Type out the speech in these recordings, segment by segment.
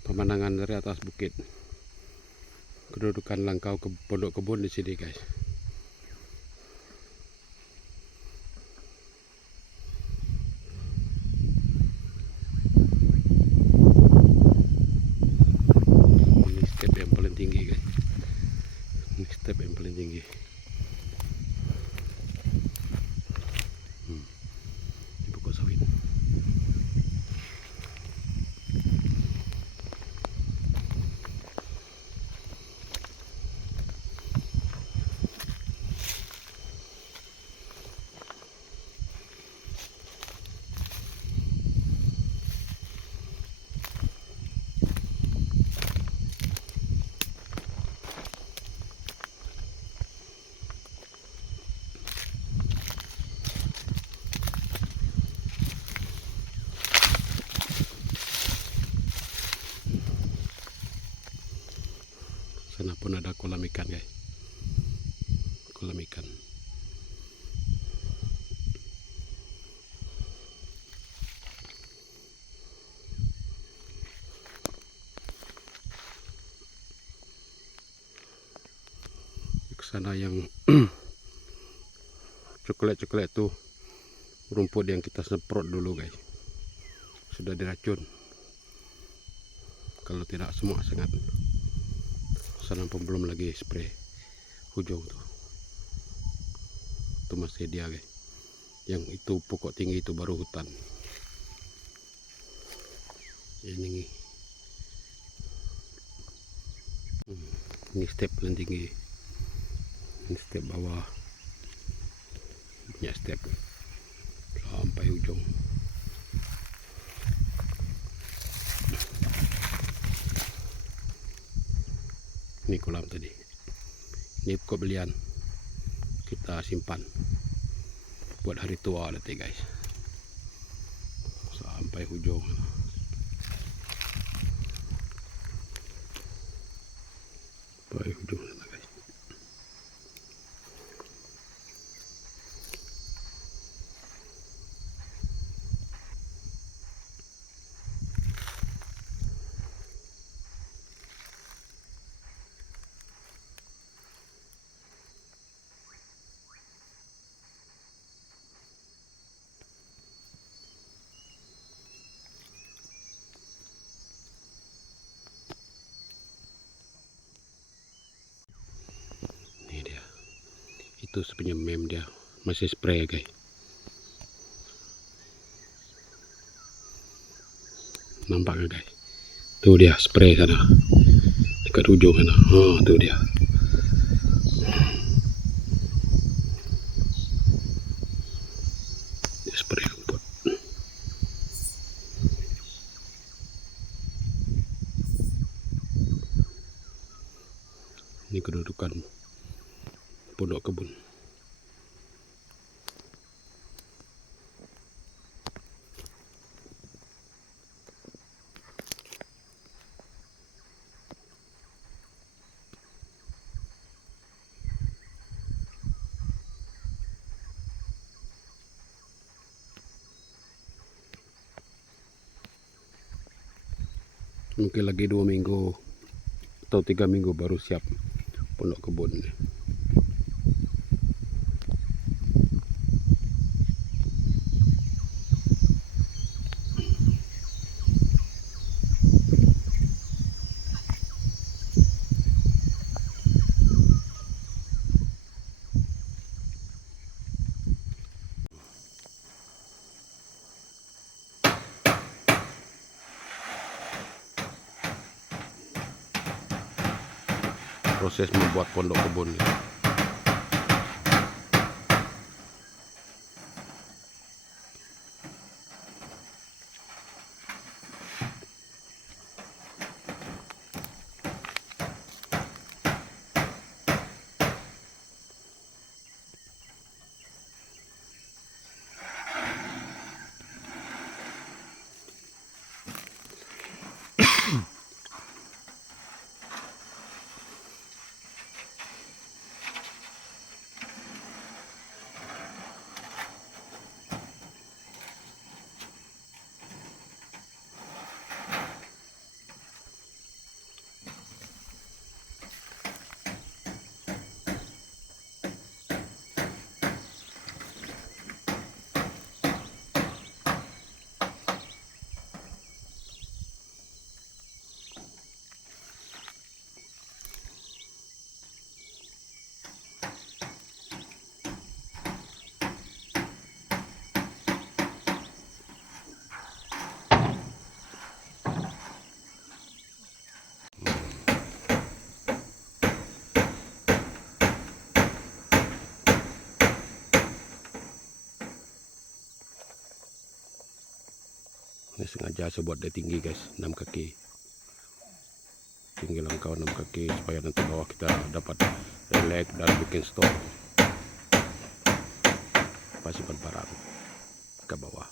Pemandangan dari atas bukit. Kedudukan langkau pondok kebun di sini, guys. Ini step yang paling tinggi, guys. Ini step yang paling tinggi. Di pokok sawit. Sana pun ada kolam ikan, guys. Kolam ikan. Sana yang coklat-coklat tuh rumput yang kita semprot dulu, guys. Sudah diracun. Kalau tidak semua sangat. Sana pun belum lagi spray hujung tuh. Itu masih dia, guys. Yang itu pokok tinggi itu baru hutan. Ini step paling tinggi. Ini step bawah. Banyak step sampai ujung. Ini kolam tadi. Ini pokok belian. Kita simpan buat hari tua nanti, guys. Sampai ujung. Sampai ujung sana, guys. Itu penyemem dia masih spray, guys. Nampak gak, guys? Tuh dia spray sana dekat ujung sana. Oh, tuh dia. Dia spray rumput. Ini kedudukan pondok kebun. Mungkin lagi 2 minggu atau 3 minggu baru siap pondok kebun. Proses membuat pondok kebun. Ini sengaja saya buat dia tinggi guys, 6 kaki. Tinggi langkau 6 kaki supaya nanti bawah kita dapat relax dan bikin stok. Pas simpan barang ke bawah.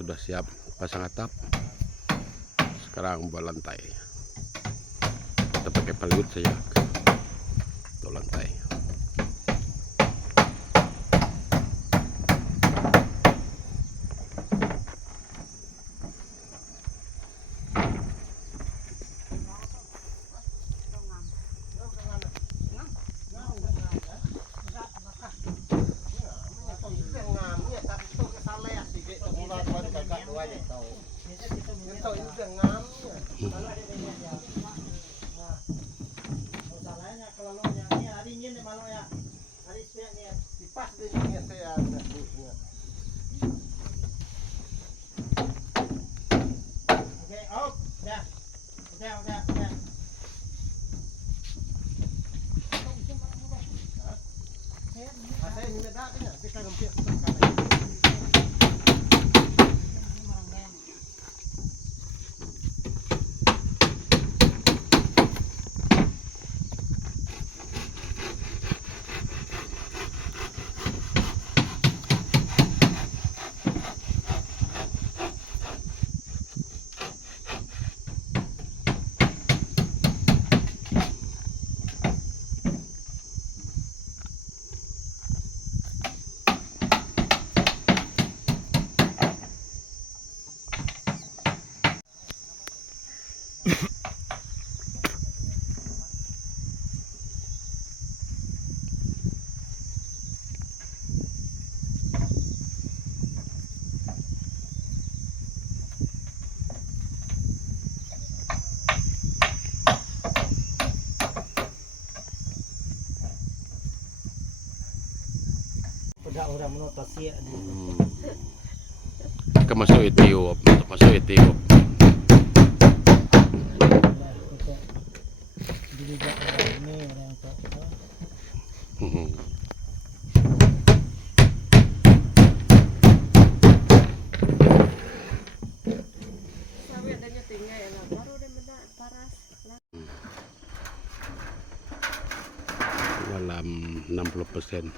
Sudah siap pasang atap. Sekarang buat lantai. Kita pakai palut saja untuk lantai. Orang menonton siap Akan masuk etiop, masuk etiop. juga orang ini orang tua. Sabi adanya tinggal ya lah, baru dia menda paras. Dalam 60%.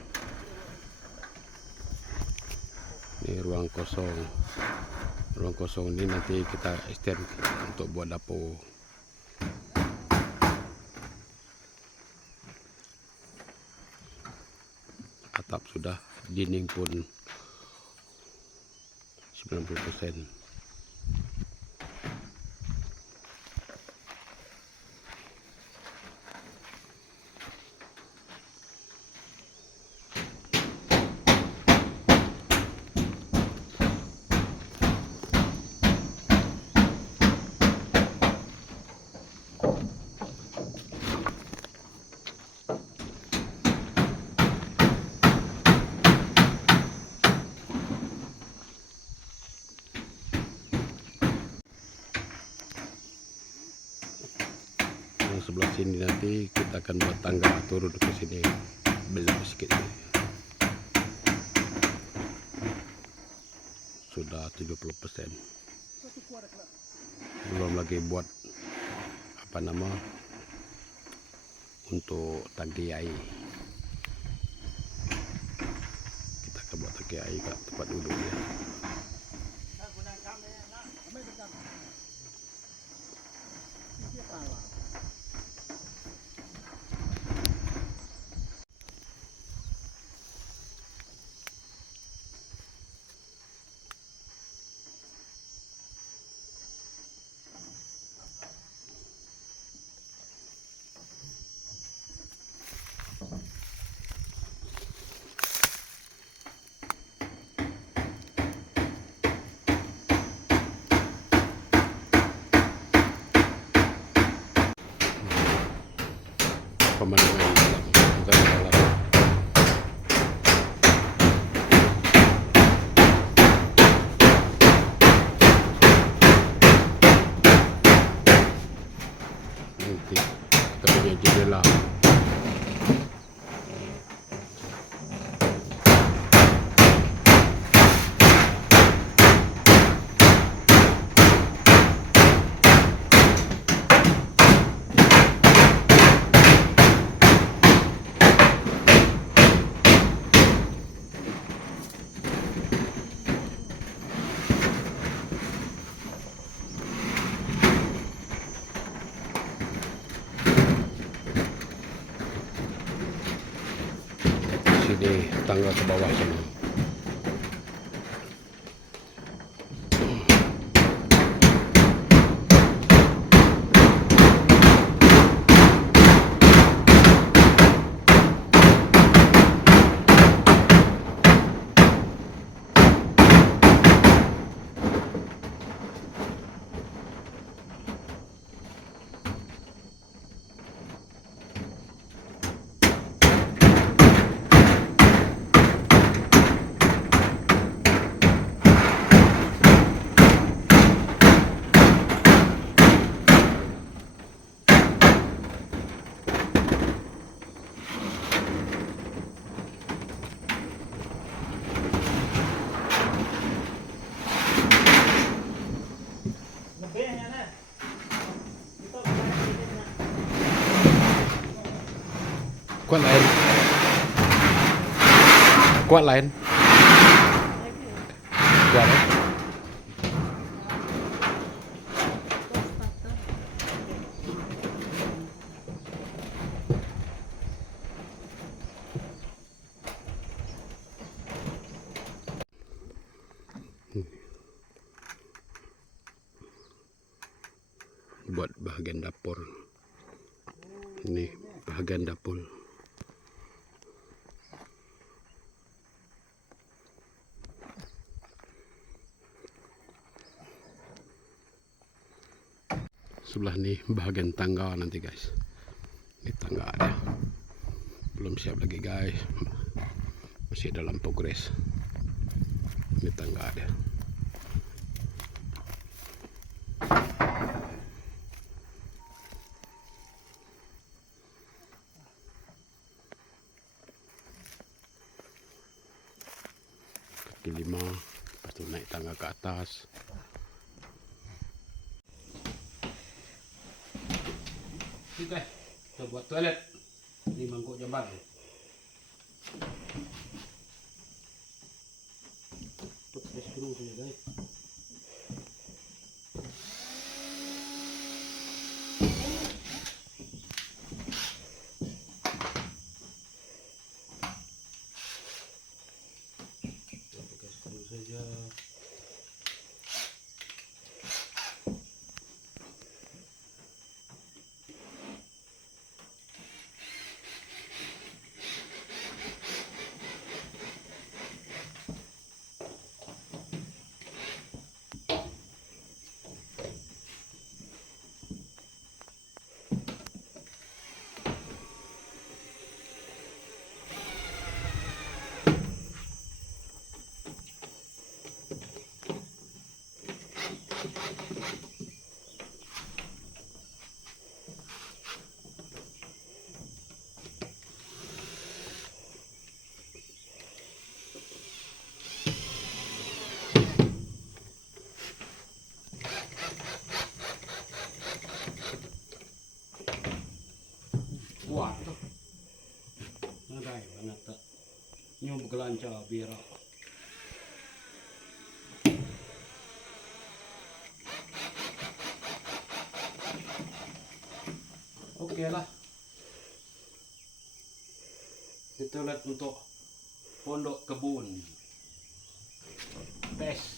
Ini ruang kosong. Ruang kosong ini nanti kita extend untuk buat dapur. Atap sudah, dinding pun 90%. Sebelah sini nanti kita akan buat tangga turun ke sini, belok sedikit ini. Sudah 70%. Belum lagi buat apa nama untuk tangki air. Kita akan buat tangki air kat tempat duduknya. Pemandangan dalam. Bukan salah. Nanti kita punya jendela. Sini tangga ke bawah sini. Lebih ya nak. Kita boleh nak. Kuat lain. Kuat lain. Kuat eh? Buat bahagian dapur. Ini bahagian dapur. Sebelah ni bahagian tangga nanti guys. Ini tangga ada. Belum siap lagi guys. Masih dalam progres. Ini tangga ada. Kaki 5, lepas tu naik tangga ke atas. Kita buat toilet di mangkuk jamban. Put skru saja guys. Pakai skru saja. Kuat tu. Nagai banget tak. Nyob gelanca bira. Okey lah. Kita lihat untuk pondok kebun. Best.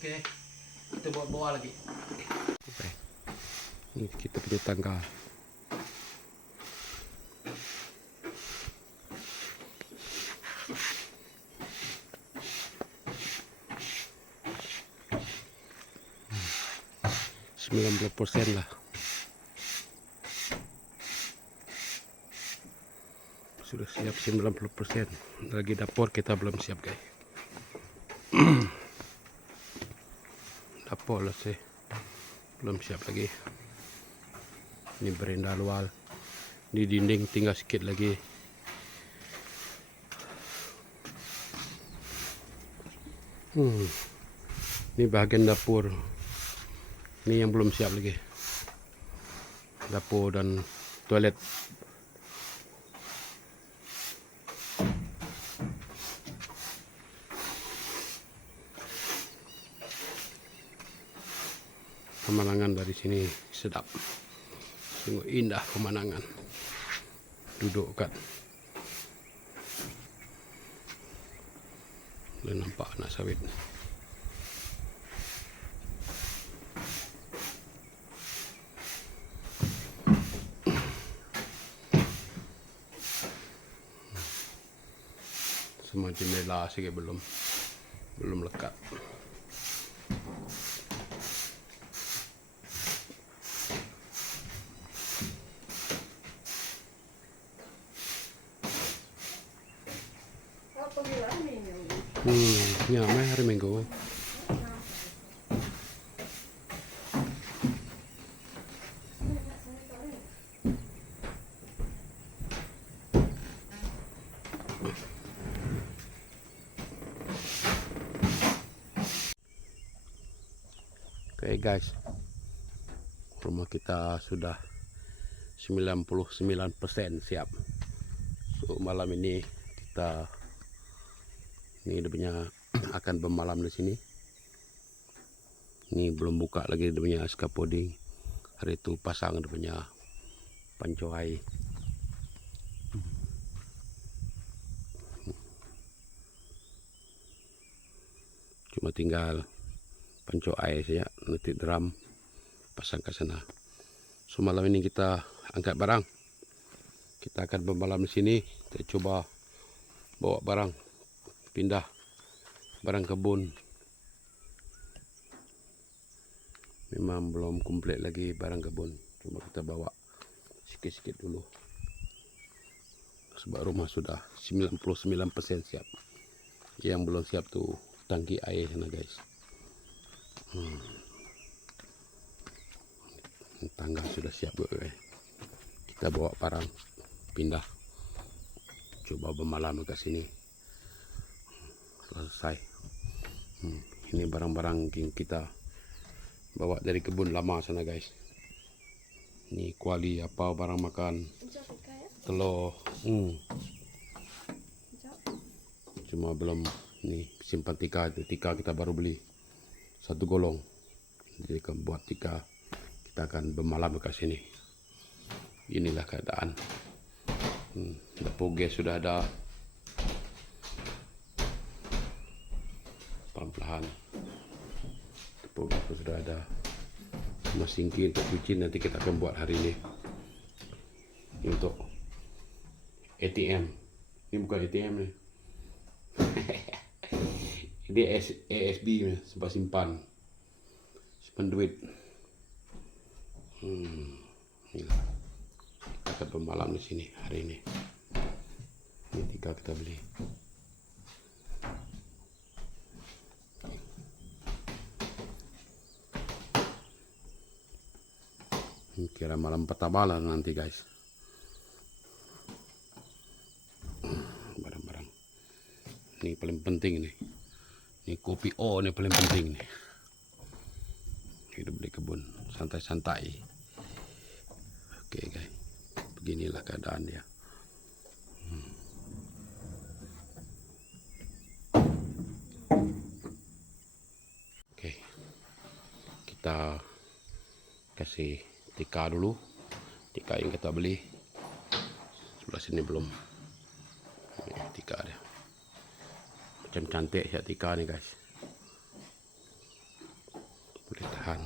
Okey, kita buat bawah lagi. Okay. Ini kita punya tangga. 90% lah. Sudah siap 90%. Lagi dapur kita belum siap guys. Dapur lah sih belum siap lagi. Ini berenda luar. Di dinding tinggal sikit lagi. Ini bahagian dapur. Ini yang belum siap lagi. Dapur dan toilet. Pemandangan dari sini sedap. Sungguh indah pemandangan. Duduk kat. Boleh nampak anak sawit. Semua jendela sikit belum lekat. Ya, mai hari Minggu. Oke guys, rumah kita sudah 99% siap. So malam ini kita dia punya akan bermalam di sini. Ini belum buka lagi dia punya scaffolding. Hari itu pasang dia punya panco air. Cuma tinggal panco air saja, nanti drum pasang ke sana. So malam ini kita angkat barang. Kita akan bermalam di sini. Kita coba bawa barang, pindah barang kebun. Memang belum komplit lagi barang kebun. Cuma kita bawa sikit-sikit dulu. Sebab rumah sudah 99% siap. Yang belum siap tu tangki air sana guys. Tangga sudah siap guys. Kita bawa barang pindah. Coba bermalam ke sini. Selesai. Ini barang-barang yang kita bawa dari kebun lama sana guys. Ini kuali apa barang makan. Telur. Cuma belum ni simpan tika. Tika kita baru beli 1 golong. Jadi kita buat tika. Kita akan bermalam ke sini. Inilah keadaan. Dapur gas sudah ada. Pelan-pelan. Dapur gas sudah ada. Mesin untuk cuci nanti kita akan buat hari ini. Ini untuk ATM. Ini bukan ATM ni. Ini ASB ni, sebab simpan duit. Inilah. Kita bermalam di sini hari ini. Ini tika kita beli. Kira malam pertama lah nanti guys. Barang-barang. Ini paling penting nih. Ini kopi O ini paling penting nih. Hidup di kebun santai-santai. Oke guys. Beginilah keadaan dia. Oke. Kita kasih tika dulu. Tika yang kita beli. Sebelah sini belum. Ini tika dia. Macam cantik ya tika ni guys. Boleh tahan.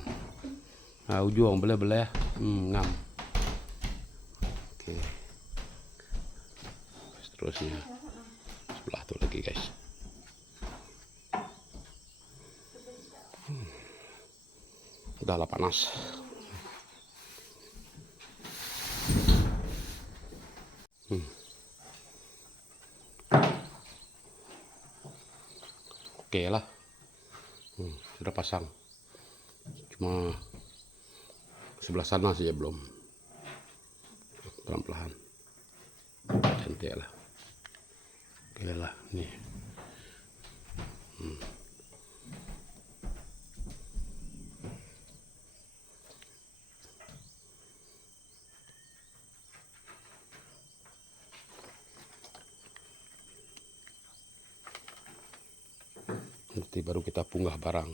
Ujung boleh-boleh. Ngam. Oke. Seterusnya sebelah tu lagi guys. Udahlah panas. Oke lah. Sudah pasang. Cuma sebelah sana saja belum. Pelan-pelan. Cantik lah. Oke lah, nih. Nanti baru kita punggah barang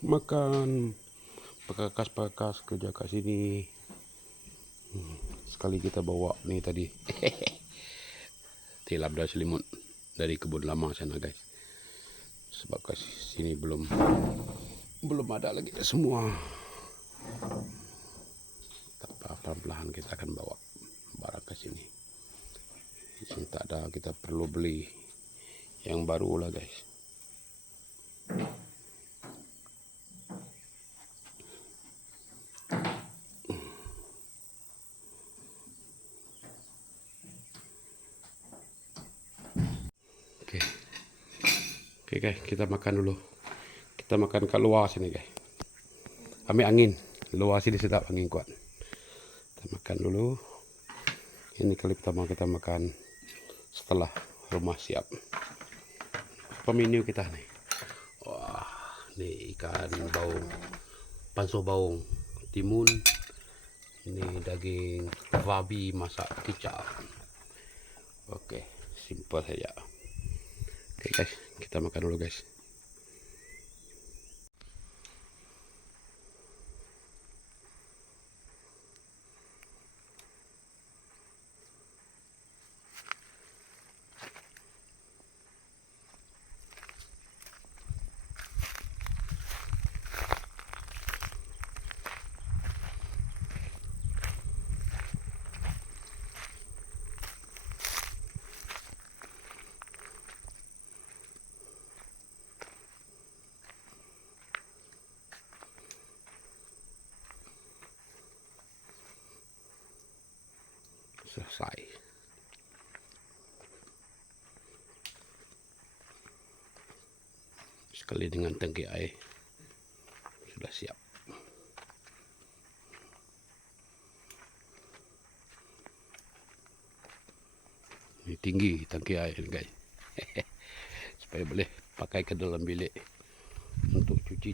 makan, pakas kerja kat sini. Sekali kita bawa nih tadi tilap dari selimut dari kebun lama sana guys, sebab kat sini belum ada lagi semua. Tak apa, pelan-pelan kita akan bawa barang ke sini. Di sini tak ada, kita perlu beli yang baru lah guys. Oke guys, kita makan dulu. Kita makan kat luar sini guys. Ambil angin, luar sini sedap, angin kuat. Kita makan dulu. Ini kali pertama kita makan setelah rumah siap. Apa menu kita nih? Wah, nih ikan baung, panso baung, timun. Ini daging babi masak kicap. Oke, simple saja. Oke guys, kita makan dulu guys. Selesai. Sekali dengan tangki air sudah siap. Ini tinggi tangki air guys. Supaya boleh pakai ke dalam bilik untuk cuci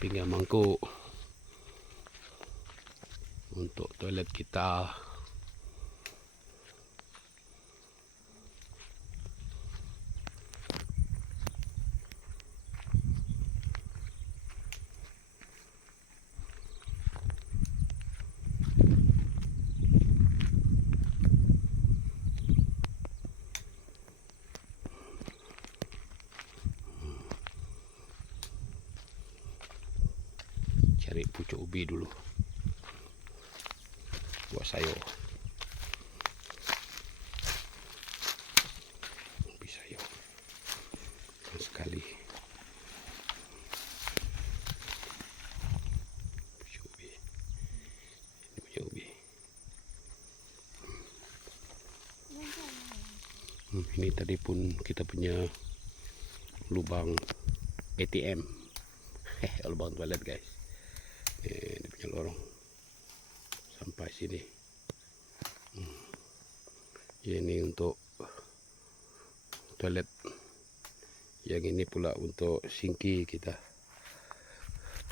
pinggan mangkuk, untuk toilet kita. Cari pucuk ubi dulu buat sayur. Ubi sayur sekali. Pucuk ubi. Ini pucuk ubi. Ini tadi pun kita punya lubang ATM. Lubang toilet guys. Ini punya lorong sampai sini. Ini untuk toilet. Yang ini pula untuk sinki kita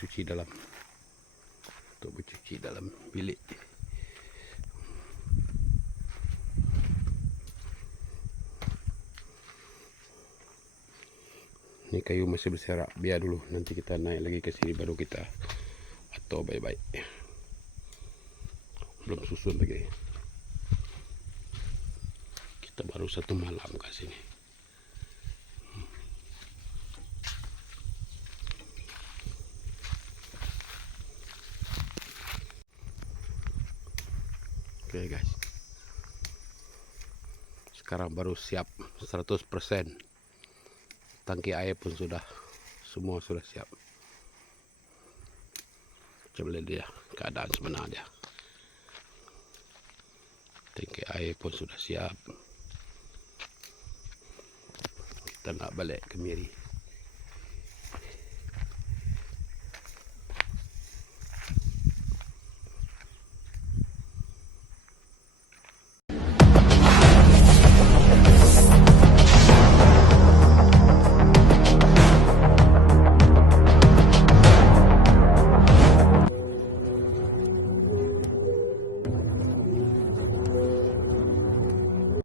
cuci dalam, untuk bercuci dalam bilik. Ini kayu masih berserak, biar dulu, nanti kita naik lagi ke sini baru kita atau baik-baik. Belum susun lagi. Kita baru 1 malam ke sini. Oke guys. Sekarang baru siap 100%. Tangki air pun sudah semua sudah siap. Coba lihat dia keadaan sebenar dia. Tangki air pun sudah siap. Kita nak balik ke Miri.